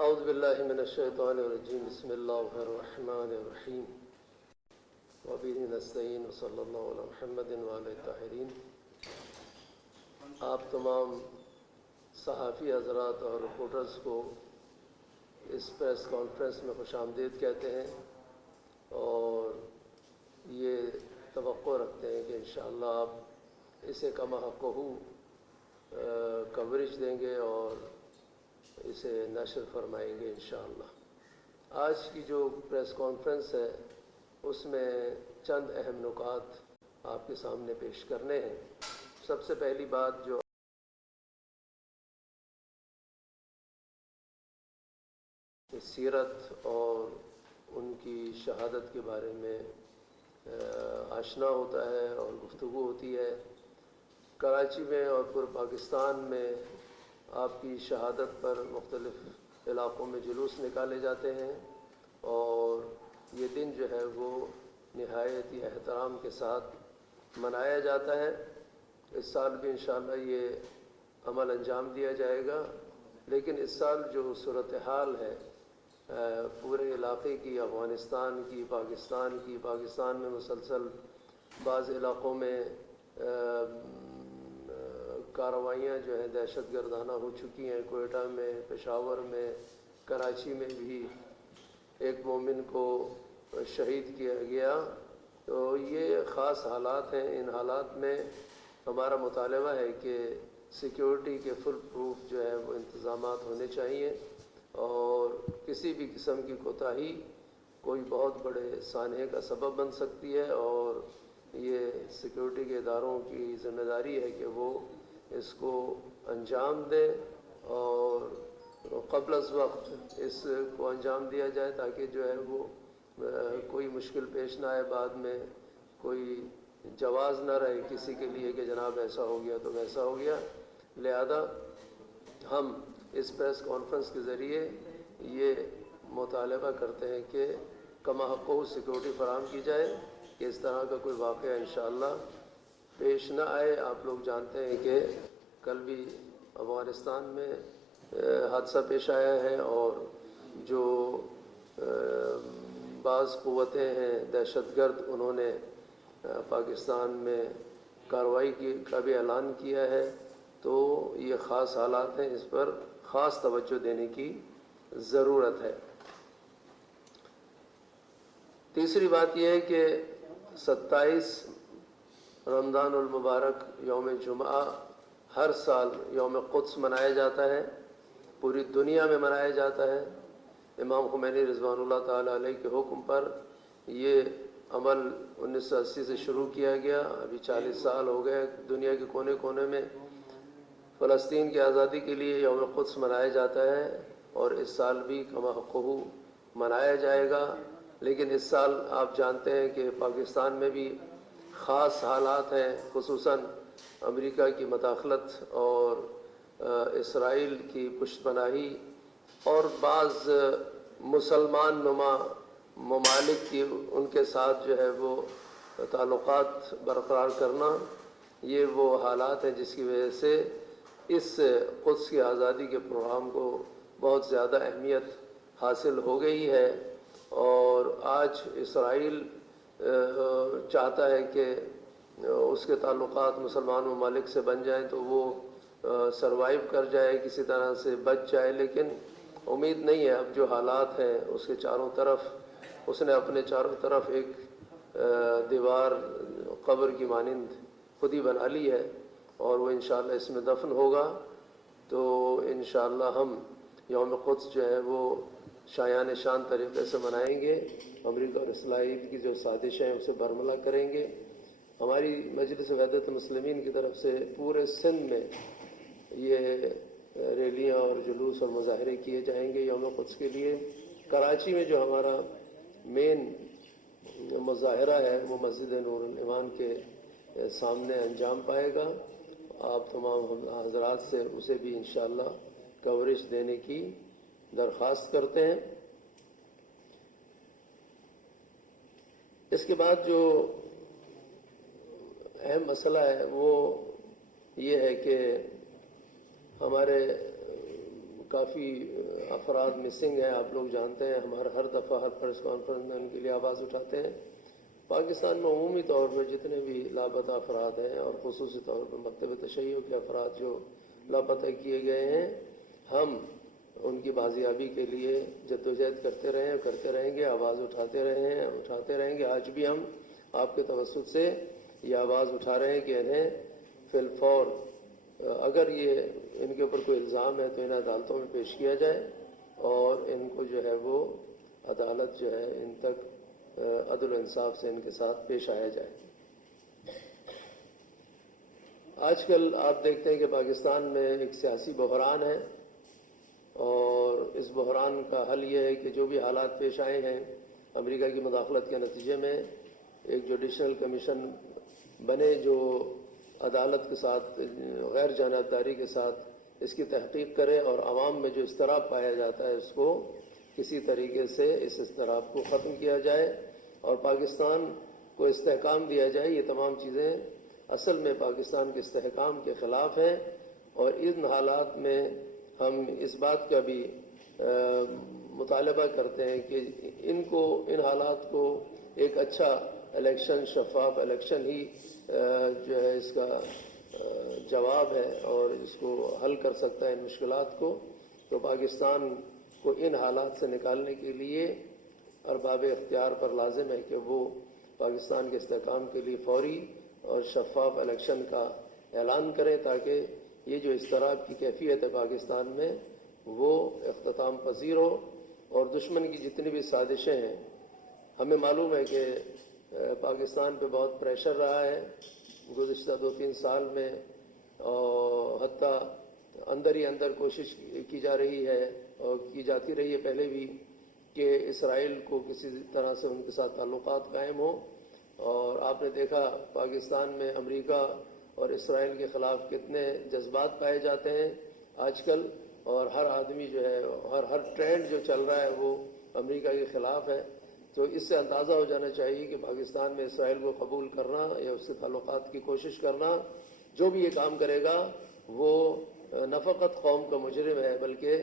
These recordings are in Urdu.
اعوذ باللہ من الشیطان الرجیم بسم اللہ الرحمن الرحیم وبہ نستعین وصلی اللہ علی محمد وعلی الطاہرین۔ آپ تمام صحافی حضرات اور رپورٹرز کو اس پریس کانفرنس میں خوش آمدید کہتے ہیں اور یہ توقع رکھتے ہیں کہ انشاءاللہ آپ اسے کما حقہ کوریج دیں گے اور اسے نشر فرمائیں گے انشاءاللہ۔ آج کی جو پریس کانفرنس ہے اس میں چند اہم نکات آپ کے سامنے پیش کرنے ہیں۔ سب سے پہلی بات جو سیرت اور ان کی شہادت کے بارے میں آشنا ہوتا ہے اور گفتگو ہوتی ہے۔ کراچی میں اور پورے پاکستان میں آپ کی شہادت پر مختلف علاقوں میں جلوس نکالے جاتے ہیں اور یہ دن جو ہے وہ نہایت ہی احترام کے ساتھ منایا جاتا ہے۔ اس سال بھی انشاءاللہ یہ عمل انجام دیا جائے گا، لیکن اس سال جو صورتحال ہے پورے علاقے کی، افغانستان کی، پاکستان میں مسلسل بعض علاقوں میں کارروائیاں جو ہیں دہشت گردانہ ہو چکی ہیں۔ کوئٹہ میں، پشاور میں، کراچی میں بھی ایک مومن کو شہید کیا گیا۔ تو یہ خاص حالات ہیں۔ ان حالات میں ہمارا مطالبہ ہے کہ سیکیورٹی کے فل پروف جو ہے وہ انتظامات ہونے چاہیے اور کسی بھی قسم کی کوتاہی کوئی بہت بڑے سانحے کا سبب بن سکتی ہے اور یہ سیکیورٹی کے اداروں کی ذمہ داری ہے کہ وہ اس کو انجام دے اور قبل از وقت اس کو انجام دیا جائے تاکہ جو ہے وہ کوئی مشکل پیش نہ آئے، بعد میں کوئی جواز نہ رہے کسی کے لیے کہ جناب ایسا ہو گیا تو ویسا ہو گیا۔ لہذا ہم اس پریس کانفرنس کے ذریعے یہ مطالبہ کرتے ہیں کہ کما حقہ سیکیورٹی فراہم کی جائے کہ اس طرح کا کوئی واقعہ انشاءاللہ پیش نہ آئے۔ آپ لوگ جانتے ہیں کہ کل بھی افغانستان میں حادثہ پیش آیا ہے اور جو بعض قوتیں ہیں دہشت گرد، انہوں نے پاکستان میں کارروائی کا بھی اعلان کیا ہے۔ تو یہ خاص حالات ہیں، اس پر خاص توجہ دینے کی ضرورت ہے۔ تیسری بات یہ ہے کہ 27 رمضان المبارک یوم جمعہ ہر سال یوم قدس منایا جاتا ہے، پوری دنیا میں منایا جاتا ہے۔ امام خمینی رضوان اللہ تعالیٰ علیہ کے حکم پر یہ عمل 1980 سے شروع کیا گیا، ابھی 40 سال ہو گئے۔ دنیا کے کونے کونے میں فلسطین کی آزادی کے لیے یوم قدس منایا جاتا ہے اور اس سال بھی کما حقہ منایا جائے گا۔ لیکن اس سال آپ جانتے ہیں کہ پاکستان میں بھی خاص حالات ہیں، خصوصاً امریکہ کی مداخلت اور اسرائیل کی پشت پناہی اور بعض مسلمان نما ممالک کی ان کے ساتھ جو ہے وہ تعلقات برقرار کرنا، یہ وہ حالات ہیں جس کی وجہ سے اس قدس کی آزادی کے پروگرام کو بہت زیادہ اہمیت حاصل ہو گئی ہے۔ اور آج اسرائیل چاہتا ہے کہ اس کے تعلقات مسلمان ممالک سے بن جائیں تو وہ سروائیو کر جائے، کسی طرح سے بچ جائے، لیکن امید نہیں ہے۔ اب جو حالات ہیں اس کے چاروں طرف، اس نے اپنے چاروں طرف ایک دیوار قبر کی مانند خود ہی بنا لی ہے اور وہ انشاءاللہ اس میں دفن ہوگا۔ تو انشاءاللہ ہم یوم قدس جو ہے وہ شایان شان طریقے سے منائیں گے۔ امریکہ اور اسرائیل کی جو سازشیں ہیں اسے برملا کریں گے۔ ہماری مجلس وحدت المسلمین کی طرف سے پورے سندھ میں یہ ریلیاں اور جلوس اور مظاہرے کیے جائیں گے یوم قدس کے لیے۔ کراچی میں جو ہمارا مین مظاہرہ ہے وہ مسجد نور الایمان کے سامنے انجام پائے گا۔ آپ تمام حضرات سے اسے بھی انشاءاللہ کوریج دینے کی درخواست کرتے ہیں۔ اس کے بعد جو اہم مسئلہ ہے وہ یہ ہے کہ ہمارے کافی افراد مسنگ ہیں. آپ لوگ جانتے ہیں ہمارا ہر دفعہ ہر پریس کانفرنس میں ان کے لیے آواز اٹھاتے ہیں. پاکستان میں عمومی طور پر جتنے بھی لاپتہ افراد ہیں اور خصوصی طور پر مکتب تشیع کے افراد جو لاپتہ کیے گئے ہیں، ہم ان کی بازیابی کے لیے جدوجہد کرتے رہے ہیں، کرتے رہیں گے، آواز اٹھاتے رہیں گے. آج بھی ہم آپ کے توسط سے یہ آواز اٹھا رہے ہیں کہ انہیں فی الفور اگر یہ ان کے اوپر کوئی الزام ہے تو انہیں عدالتوں میں پیش کیا جائے اور ان کو جو ہے وہ عدالت جو ہے ان تک عدل و انصاف سے ان کے ساتھ پیش آیا جائے. آج کل آپ دیکھتے ہیں کہ پاکستان میں ایک سیاسی بحران ہے اور اس بحران کا حل یہ ہے کہ جو بھی حالات پیش آئے ہیں امریکہ کی مداخلت کے نتیجے میں ایک جوڈیشل کمیشن بنے جو عدالت کے ساتھ غیر جانبداری کے ساتھ اس کی تحقیق کرے اور عوام میں جو اضطراب پایا جاتا ہے اس کو کسی طریقے سے اس اضطراب کو ختم کیا جائے اور پاکستان کو استحکام دیا جائے. یہ تمام چیزیں اصل میں پاکستان کے استحکام کے خلاف ہیں اور ان حالات میں ہم اس بات کا بھی مطالبہ کرتے ہیں کہ ان حالات کو ایک اچھا الیکشن، شفاف الیکشن ہی جو ہے اس کا جواب ہے اور اس کو حل کر سکتا ہے ان مشکلات کو. تو پاکستان کو ان حالات سے نکالنے کے لیے ارباب اختیار پر لازم ہے کہ وہ پاکستان کے استحکام کے لیے فوری اور شفاف الیکشن کا اعلان کریں تاکہ یہ جو اضطراب کی کیفیت ہے پاکستان میں وہ اختتام پذیر ہو. اور دشمن کی جتنی بھی سازشیں ہیں، ہمیں معلوم ہے کہ پاکستان پہ بہت پریشر رہا ہے گزشتہ 2-3 سال میں اور حتیٰ اندر ہی اندر کوشش کی جا رہی ہے اور کی جاتی رہی ہے پہلے بھی کہ اسرائیل کو کسی طرح سے ان کے ساتھ تعلقات قائم ہوں. اور آپ نے دیکھا پاکستان میں امریکہ اور اسرائیل کے خلاف کتنے جذبات پائے جاتے ہیں آج کل اور ہر آدمی جو ہے ہر ٹرینڈ جو چل رہا ہے وہ امریکہ کے خلاف ہے. تو اس سے اندازہ ہو جانا چاہیے کہ پاکستان میں اسرائیل کو قبول کرنا یا اس سے تعلقات کی کوشش کرنا، جو بھی یہ کام کرے گا وہ نہ فقط قوم کا مجرم ہے بلکہ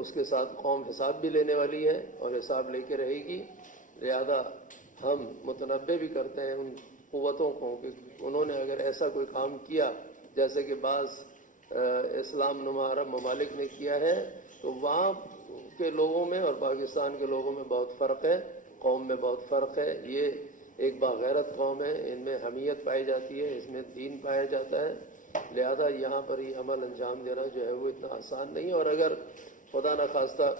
اس کے ساتھ قوم حساب بھی لینے والی ہے اور حساب لے کے رہے گی. لہذا ہم متنبہ بھی کرتے ہیں ان قوتوں کو کہ انہوں نے اگر ایسا کوئی کام کیا جیسے کہ بعض اسلام نما عرب ممالک نے کیا ہے تو وہاں کے لوگوں میں اور پاکستان کے لوگوں میں بہت فرق ہے، قوم میں بہت فرق ہے. یہ ایک باغیرت قوم ہے، ان میں حمیت پائی جاتی ہے، اس میں دین پایا جاتا ہے. لہذا یہاں پر یہ عمل انجام دینا جو ہے وہ اتنا آسان نہیں ہے اور اگر خدا نخواستہ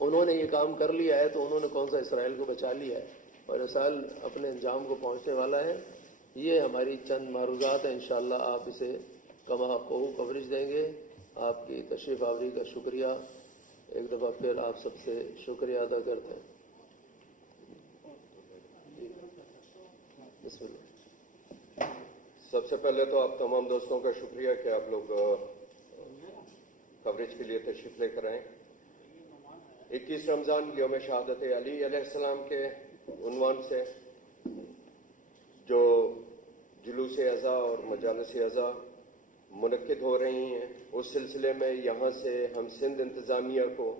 انہوں نے یہ کام کر لیا ہے تو انہوں نے کون سا اسرائیل کو بچا لیا ہے اور اسرائیل اپنے انجام کو پہنچنے والا ہے. یہ ہماری چند معروضات ہیں، انشاءاللہ آپ اسے کما حق کوریج دیں گے. آپ کی تشریف آوری کا شکریہ ایک دفعہ پھر آپ سب سے شکریہ ادا کرتے ہیں. بسم اللہ. سب سے پہلے تو آپ تمام دوستوں کا شکریہ کہ آپ لوگ کوریج کے لیے تشریف لے کر آئیں. 21 رمضان یوم شہادت علی علیہ السلام کے عنوان سے جو جلوس اعزاء اور مجالس اعزاء منعقد ہو رہی ہیں، اس سلسلے میں یہاں سے ہم سندھ انتظامیہ کو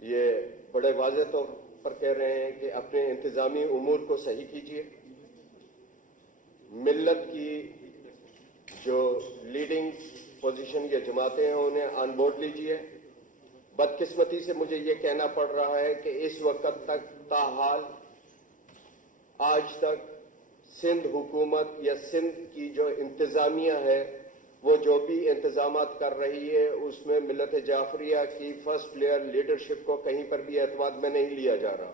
یہ بڑے واضح طور پر کہہ رہے ہیں کہ اپنے انتظامی امور کو صحیح کیجیے. ملت کی جو لیڈنگ پوزیشن یا جماعتیں ہیں انہیں آن بورڈ لیجیے. بدقسمتی سے مجھے یہ کہنا پڑ رہا ہے کہ اس وقت تک تاحال آج تک سندھ حکومت یا سندھ کی جو انتظامیہ ہے وہ جو بھی انتظامات کر رہی ہے اس میں ملت جعفریہ کی فرسٹ لیئر لیڈرشپ کو کہیں پر بھی اعتماد میں نہیں لیا جا رہا.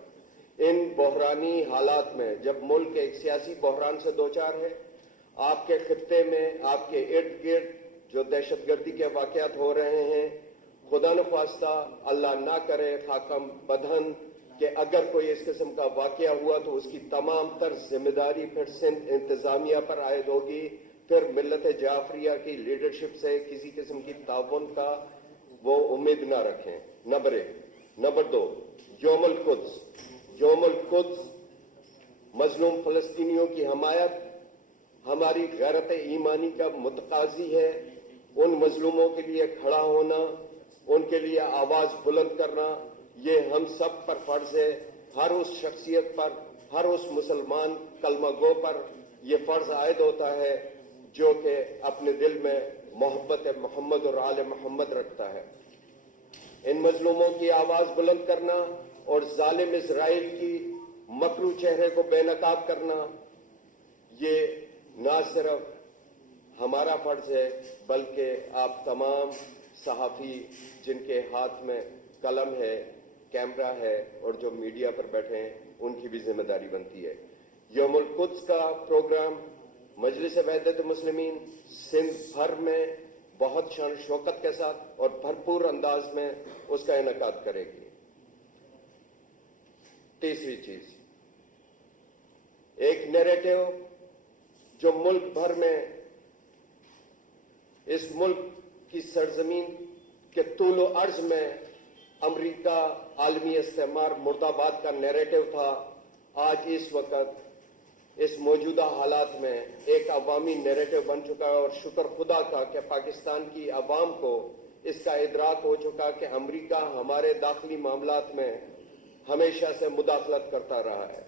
ان بحرانی حالات میں جب ملک ایک سیاسی بحران سے دوچار ہے، آپ کے خطے میں آپ کے ارد گرد جو دہشت گردی کے واقعات ہو رہے ہیں، خدا نخواستہ اللہ نہ کرے خاکم بدہن کہ اگر کوئی اس قسم کا واقعہ ہوا تو اس کی تمام تر ذمہ داری پھر سندھ انتظامیہ پر عائد ہوگی. پھر ملت جعفریہ کی لیڈرشپ سے کسی قسم کی تعاون کا وہ امید نہ رکھیں. نمبر 1. نمبر 2، یوم القدس مظلوم فلسطینیوں کی حمایت ہماری غیرت ایمانی کا متقاضی ہے. ان مظلوموں کے لیے کھڑا ہونا ان کے لیے آواز بلند کرنا یہ ہم سب پر فرض ہے. ہر اس شخصیت پر, ہر اس مسلمان کلمہ گو پر یہ فرض عائد ہوتا ہے جو کہ اپنے دل میں محبت محمد اور آل محمد رکھتا ہے. ان مظلوموں کی آواز بلند کرنا اور ظالم اسرائیل کی مکرو چہرے کو بے نقاب کرنا یہ نہ صرف ہمارا فرض ہے بلکہ آپ تمام صحافی جن کے ہاتھ میں قلم ہے, کیمرہ ہے اور جو میڈیا پر بیٹھے ہیں ان کی بھی ذمہ داری بنتی ہے. یوم القدس کا پروگرام مجلس وحدت المسلمین سندھ بھر میں بہت شان شوکت کے ساتھ اور بھرپور انداز میں اس کا انعقاد کرے گی. تیسری چیز, ایک نیریٹو جو ملک بھر میں, اس ملک کی سرزمین کے طول و عرض میں امریکہ عالمی استعمار مرد آباد کا نیریٹو تھا, آج اس وقت اس موجودہ حالات میں ایک عوامی نیریٹو بن چکا ہے. اور شکر خدا کا کہ پاکستان کی عوام کو اس کا ادراک ہو چکا کہ امریکہ ہمارے داخلی معاملات میں ہمیشہ سے مداخلت کرتا رہا ہے.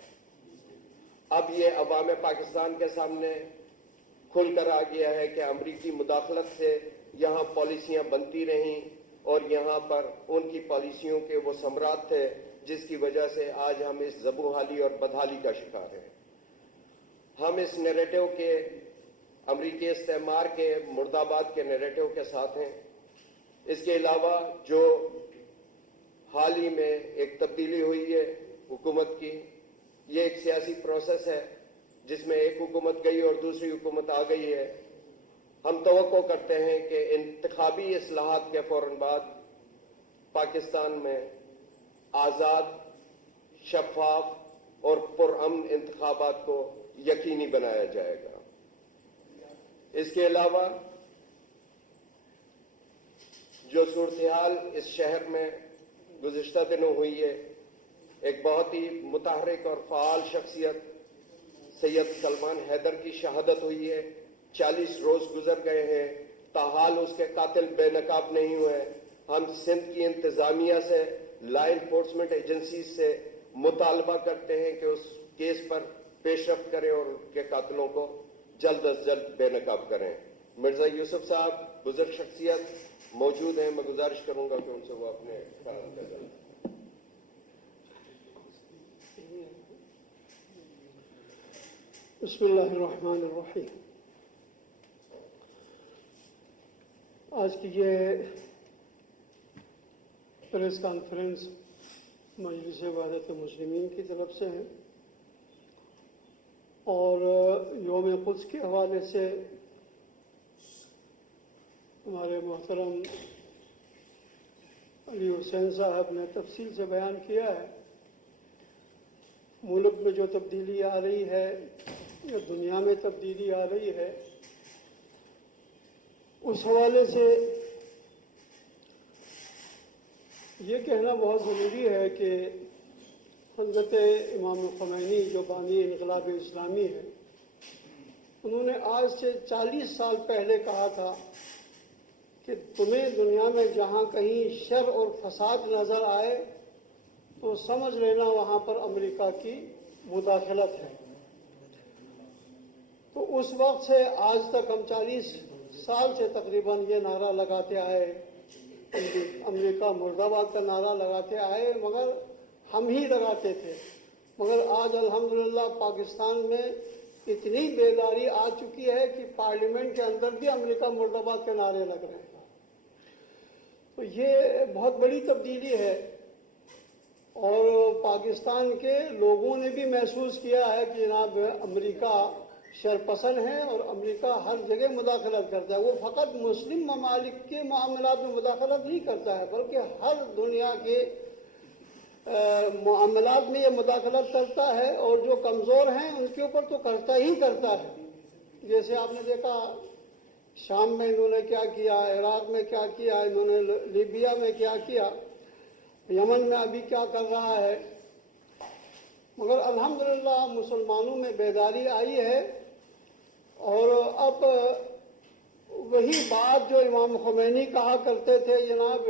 اب یہ عوام پاکستان کے سامنے کھل کر آ گیا ہے کہ امریکی مداخلت سے یہاں پالیسیاں بنتی رہیں اور یہاں پر ان کی پالیسیوں کے وہ ثمرات تھے جس کی وجہ سے آج ہم اس زبوحالی اور بدحالی کا شکار ہیں. ہم اس نیریٹو کے, امریکی استعمار کے مرد آباد کے نیریٹو کے ساتھ ہیں. اس کے علاوہ جو حال ہی میں ایک تبدیلی ہوئی ہے حکومت کی, یہ ایک سیاسی پروسیس ہے جس میں ایک حکومت گئی اور دوسری حکومت آ گئی ہے. ہم توقع کرتے ہیں کہ انتخابی اصلاحات کے فوراً بعد پاکستان میں آزاد, شفاف اور پرامن انتخابات کو یقینی بنایا جائے گا. اس کے علاوہ جو صورتحال اس شہر میں گزشتہ دنوں ہوئی ہے, ایک بہت ہی متحرک اور فعال شخصیت سید سلمان حیدر کی شہادت ہوئی ہے. 40 روز گزر گئے ہیں, تاحال اس کے قاتل بے نقاب نہیں ہوئے. ہم سندھ کی انتظامیہ سے, لا انفورسمنٹ ایجنسیز سے مطالبہ کرتے ہیں کہ اس کیس پر پیش رفت کریں اور ان کے قاتلوں کو جلد از جلد بے نقاب کریں. مرزا یوسف صاحب بزرگ شخصیت موجود ہیں, میں گزارش کروں گا کہ ان سے وہ اپنے خیال کریں. بسم اللہ الرحمن الرحیم. آج کی یہ پریس کانفرنس مجلس وحدت المسلمین کی طرف سے ہے اور یوم قدس کے حوالے سے ہمارے محترم علی حسین صاحب نے تفصیل سے بیان کیا ہے. ملک میں جو تبدیلی آ رہی ہے یا دنیا میں تبدیلی آ رہی ہے, اس حوالے سے یہ کہنا بہت ضروری ہے کہ حضرت امام خمینی جو بانی انقلاب اسلامی ہے, انہوں نے آج سے 40 سال پہلے کہا تھا کہ تمہیں دنیا میں جہاں کہیں شر اور فساد نظر آئے تو سمجھ لینا وہاں پر امریکہ کی مداخلت ہے. تو اس وقت سے آج تک ہم 40 سال سے تقریباً یہ نعرہ لگاتے آئے, امریکہ مرد آباد کا نعرہ لگاتے آئے, مگر ہم ہی لگاتے تھے. مگر آج الحمدللہ پاکستان میں اتنی بیداری آ چکی ہے کہ پارلیمنٹ کے اندر بھی امریکہ مرد آباد کے نعرے لگ رہے ہیں. تو یہ بہت بڑی تبدیلی ہے اور پاکستان کے لوگوں نے بھی محسوس کیا ہے کہ جناب امریکہ شرپسند ہے اور امریکہ ہر جگہ مداخلت کرتا ہے. وہ فقط مسلم ممالک کے معاملات میں مداخلت نہیں کرتا ہے بلکہ ہر دنیا کے معاملات میں یہ مداخلت کرتا ہے اور جو کمزور ہیں ان کے اوپر تو کرتا ہی کرتا ہے. جیسے آپ نے دیکھا شام میں انہوں نے کیا کیا, عراق میں کیا کیا, انہوں نے لیبیا میں کیا کیا, یمن میں ابھی کیا کر رہا ہے. مگر الحمدللہ مسلمانوں میں بیداری آئی ہے اور اب وہی بات جو امام خمینی کہا کرتے تھے, جناب